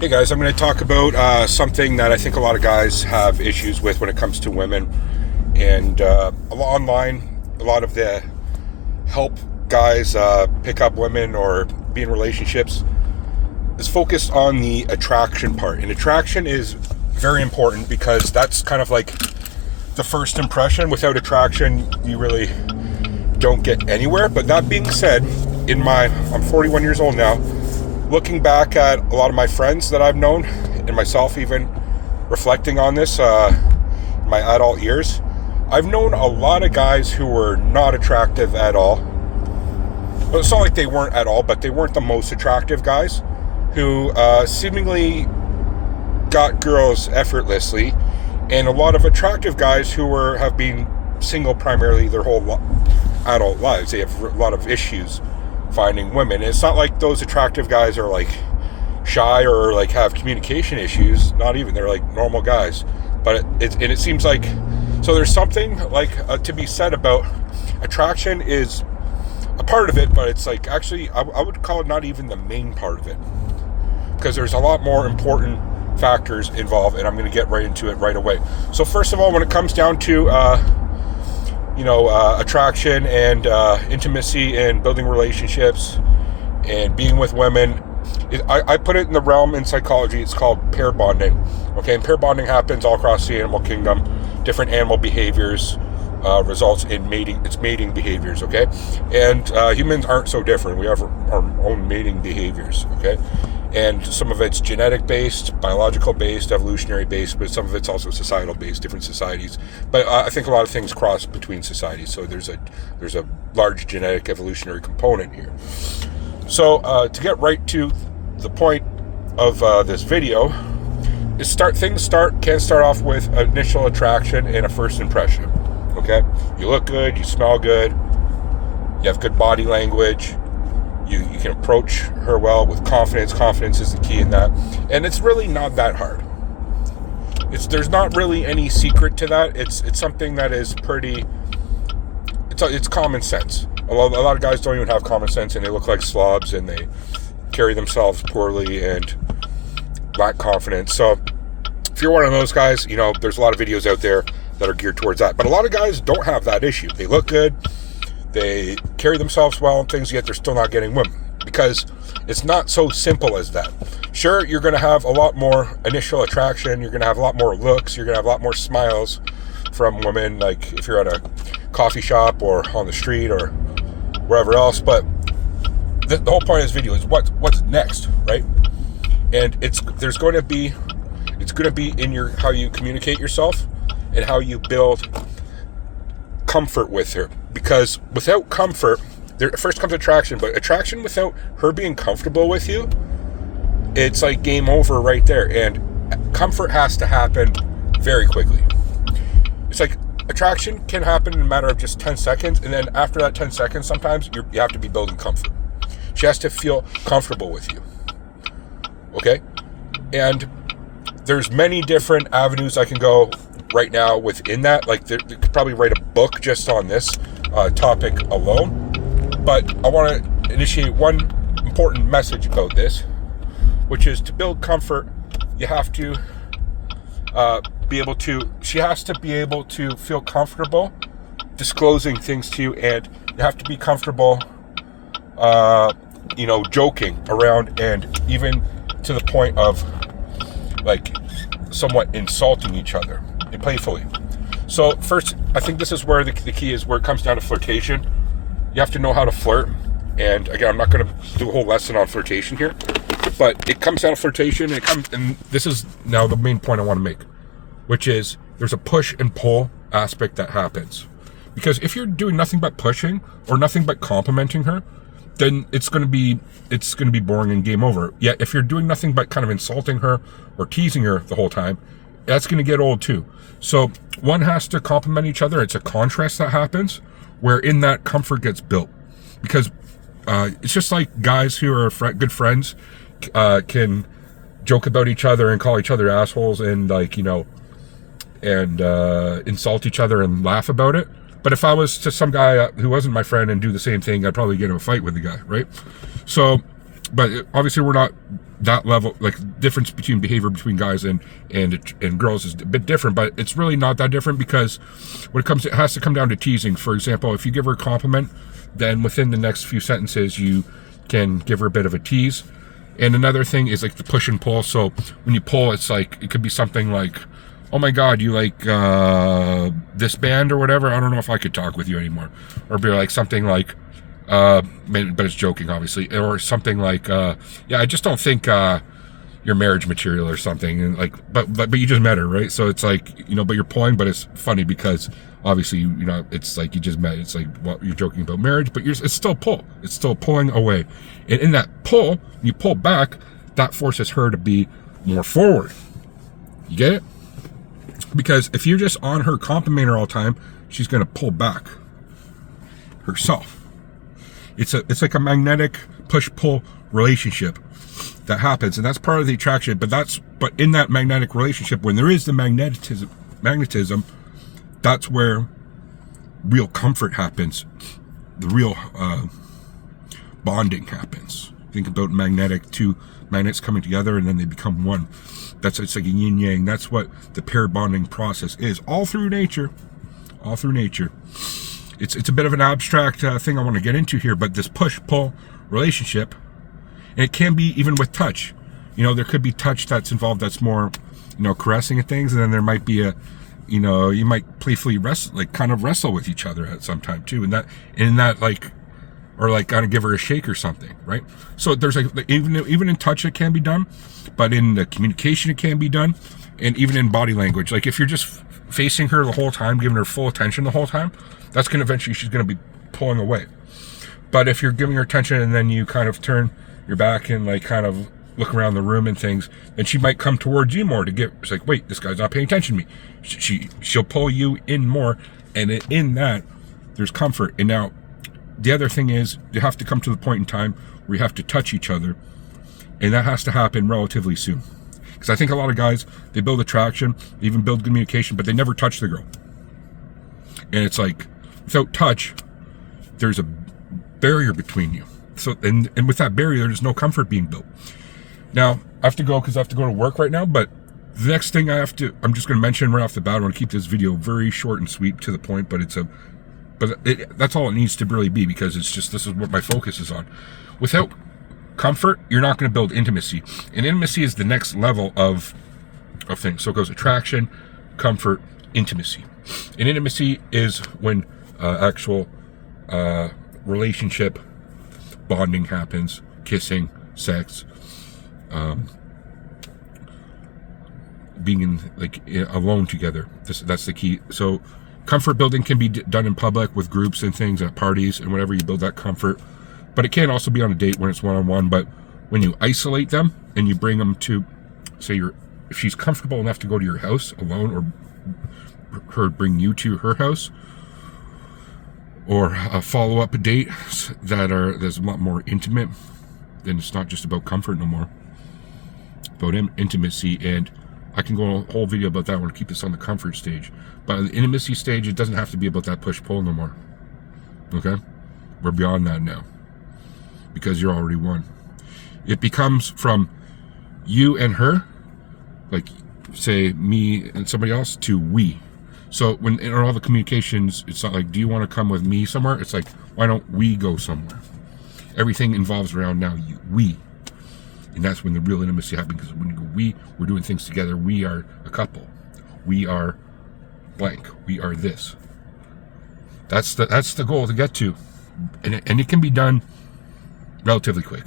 Hey guys, I'm going to talk about something that I think a lot of guys have issues with when it comes to women. And online, a lot of the help guys pick up women or be in relationships is focused on the attraction part. And attraction is very important because that's kind of like the first impression. Without attraction, you really don't get anywhere. But that being said, I'm 41 years old now. Looking back at a lot of my friends that I've known, and myself even reflecting on this in my adult years, I've known a lot of guys who were not attractive at all. Well, it's not like they weren't at all, but they weren't the most attractive guys who seemingly got girls effortlessly, and a lot of attractive guys who have been single primarily their whole adult lives. They have a lot of issues finding women. It's not like those attractive guys are like shy or like have communication issues. Not even. They're like normal guys. But it seems like, so there's something like to be said about attraction is a part of it, but it's like actually I would call it not even the main part of it, because there's a lot more important factors involved, and I'm going to get right into it right away. So first of all, when it comes down to attraction and intimacy and building relationships and being with women, I put it in the realm in psychology. It's called pair bonding. Okay, and pair bonding happens all across the animal kingdom. Different animal behaviors results in mating. It's mating behaviors. Okay, and humans aren't so different. We have our own mating behaviors. Okay, and some of it's genetic based, biological based, evolutionary based, but some of it's also societal based, different societies. But I think a lot of things cross between societies, so there's a large genetic evolutionary component here. So to get right to the point of this video, can start off with initial attraction and a first impression. Okay, you look good, you smell good, you have good body language. You can approach her well with confidence. Confidence is the key in that. And it's really not that hard. There's not really any secret to that. It's something that is pretty, it's common sense. A lot of guys don't even have common sense, and they look like slobs, and they carry themselves poorly and lack confidence. So if you're one of those guys, there's a lot of videos out there that are geared towards that. But a lot of guys don't have that issue. They look good. They carry themselves well and things, yet they're still not getting women, because it's not so simple as that. Sure, you're going to have a lot more initial attraction. You're going to have a lot more looks. You're going to have a lot more smiles from women, like if you're at a coffee shop or on the street or wherever else. But the whole point of this video is what's next, right? And it's going to be in how you communicate yourself and how you build comfort with her. Because without comfort, there first comes attraction, but attraction without her being comfortable with you, it's like game over right there. And comfort has to happen very quickly. It's like attraction can happen in a matter of just 10 seconds, and then after that 10 seconds, sometimes you have to be building comfort. She has to feel comfortable with you. Okay? And there's many different avenues I can go right now within that. Like they could probably write a book just on this topic alone, but I want to initiate one important message about this, which is to build comfort, you have to she has to be able to feel comfortable disclosing things to you, and you have to be comfortable joking around, and even to the point of like somewhat insulting each other and playfully. So first, I think this is where the key is, where it comes down to flirtation. You have to know how to flirt. And again, I'm not going to do a whole lesson on flirtation here, but it comes down to flirtation. And this is now the main point I want to make, which is there's a push and pull aspect that happens. Because if you're doing nothing but pushing or nothing but complimenting her, then it's going to be boring and game over. Yet if you're doing nothing but kind of insulting her or teasing her the whole time, that's going to get old too. So one has to complement each other. It's a contrast that happens where in that comfort gets built, because it's just like guys who are good friends can joke about each other and call each other assholes and insult each other and laugh about it. But if I was to some guy who wasn't my friend and do the same thing, I'd probably get in a fight with the guy, right? So but obviously we're not that level. Like, difference between behavior between guys and girls is a bit different, but it's really not that different, because when it has to come down to teasing. For example, if you give her a compliment, then within the next few sentences you can give her a bit of a tease. And another thing is like the push and pull. So when you pull, it's like, it could be something like, oh my God, you like this band or whatever? I don't know if I could talk with you anymore. Or be like something like, but it's joking, obviously. Or something like, yeah, I just don't think you're marriage material or something. And like, but you just met her, right? So it's like, you know, but you're pulling, but it's funny because obviously, you know, it's like you just met. It's like, well, you're joking about marriage, but it's still pull. It's still pulling away. And in that pull, you pull back, that forces her to be more forward. You get it? Because if you're just on her, complimenting her all the time, she's going to pull back herself. It's like a magnetic push-pull relationship that happens, and that's part of the attraction. But in that magnetic relationship, when there is the magnetism, that's where real comfort happens. The real bonding happens. Think about two magnets coming together and then they become one. It's like a yin yang. That's what the pair bonding process is. All through nature. It's a bit of an abstract thing I want to get into here, but this push-pull relationship, and it can be even with touch. You know, there could be touch that's involved that's more, you know, caressing and things, and then there might be you might playfully wrestle with each other at some time too, and that like, or like kind of give her a shake or something, right? So there's like, even in touch it can be done, but in the communication it can be done, and even in body language. Like if you're just facing her the whole time, giving her full attention the whole time, that's gonna eventually, she's gonna be pulling away. But if you're giving her attention and then you kind of turn your back and like kind of look around the room and things, then she might come towards you more it's like, wait, this guy's not paying attention to me. She'll pull you in more, and in that there's comfort. And now the other thing is, you have to come to the point in time where you have to touch each other, and that has to happen relatively soon. Because I think a lot of guys, they build attraction, they even build communication, but they never touch the girl. And it's like, without touch, there's a barrier between you. So and with that barrier, there's no comfort being built. Now, I have to go because I have to go to work right now, but the next thing I'm just going to mention right off the bat, I want to keep this video very short and sweet, to the point, but that's all it needs to really be, because this is what my focus is on. Without comfort, you're not going to build intimacy. And intimacy is the next level of things. So it goes attraction, comfort, intimacy. And intimacy is when actual relationship bonding happens, kissing, sex, being alone together. That's the key. So comfort building can be done in public with groups and things, at parties and whatever. You build that comfort, but it can also be on a date when it's one-on-one. But when you isolate them and you bring them to, say, if she's comfortable enough to go to your house alone, or her bring you to her house, or a follow-up date that's a lot more intimate, then it's not just about comfort no more. It's about intimacy. And I can go a whole video about that. I want to keep this on the comfort stage. But on the intimacy stage, it doesn't have to be about that push-pull no more. Okay? We're beyond that now, because you're already one. It becomes from you and her, like, say, me and somebody else, to we. So when in all the communications, it's not like, do you want to come with me somewhere? It's like, why don't we go somewhere? Everything involves around now we. And that's when the real intimacy happens, because when you go we're doing things together. We are a couple. We are blank. We are this. That's the goal to get to. And it can be done relatively quick.